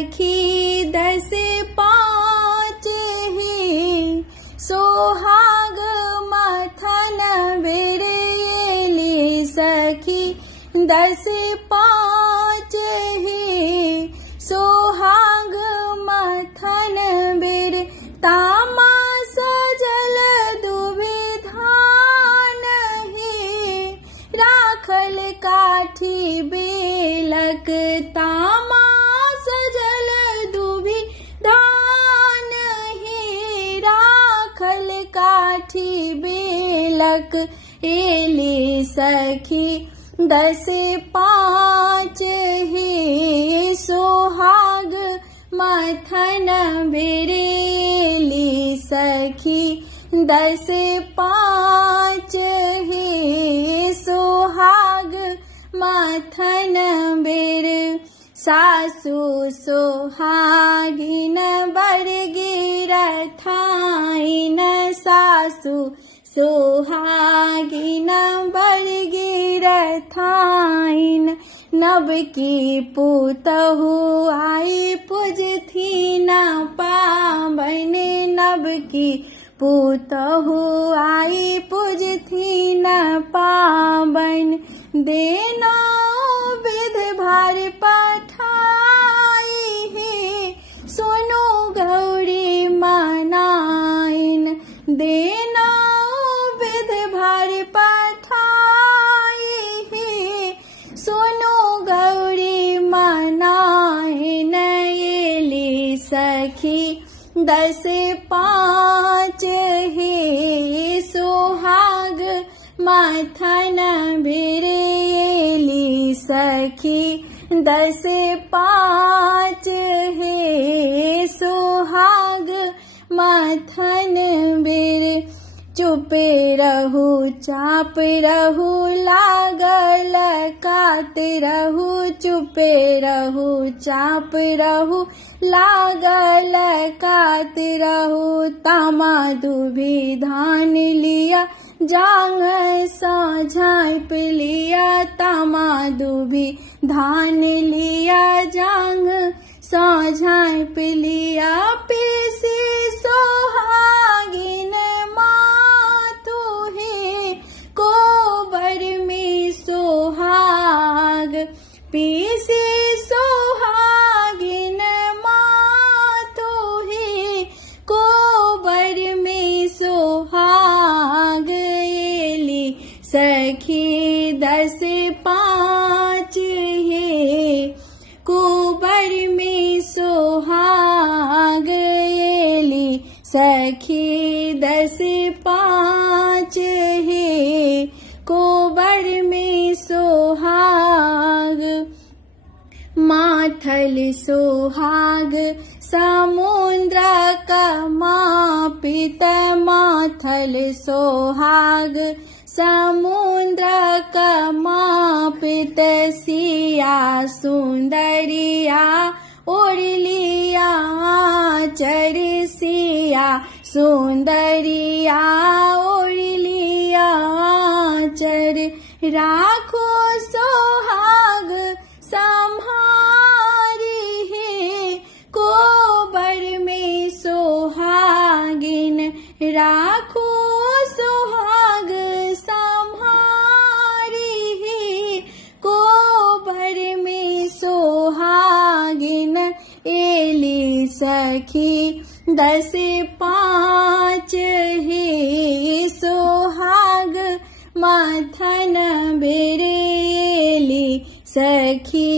सखी 10 5 ही सोहाग मथन बिरेली सखी 10 5 ही सोहाग मथन बिर तामा सजल दुविधा नहीं राखल काठी बेलक तामा सजल दुविधा नहीं राखल काठी बेलक एली सखी 10 5 ही सोहाग मथन बिरेली सखी 10 5 ही सोहाग मथन बिर सासु सोहागिन बरगी रथाइन सासु सोहागिन बरगी रथाइन नब की पुतहु आई पूजथी न पावन नब की पुतहु आई पूजथी न पावन देना विध भार पठाई ही सुनो गौरी मनाइन देना विध भार पठाई ही सुनो गौरी मनाइन एली सखी 10 5 ही सोहाग मथन बिरेली सखी 10 5 ही सोहाग मथन बिर चुप रहू चाप रहू लागल कात रहू चुप रहू चाप रहू लागल कात रहू तामा दुभी धान लिया जांग सा झाँप लिया तामा दुभी धान लिया जांग सा झाँप लिया पीसी सोहागिन मातु ही कोबर में सोहाग पीसी सोहागिन मातु ही कोबर में सोहाग एली सखी 10 5 ही कोबर में सोहाग एली सखी 10 5 ही कोबर में सोहाग माथल सोहाग समुद्र का मापित माथल सोहाग समुद्र का मापित सिया सुंदरिया ओढ़लिया चर सिया सुंदरिया ओढ़लिया चर राखो सोहाग संहारी है कोबर में सोहागिन राखो सोहाग संहारी है कोबर में सोहागिन एली सखी 10 5 ही सोहाग मथन बिरेली सखी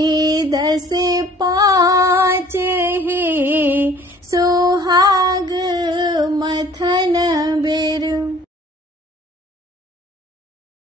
10 5 ही सोहाग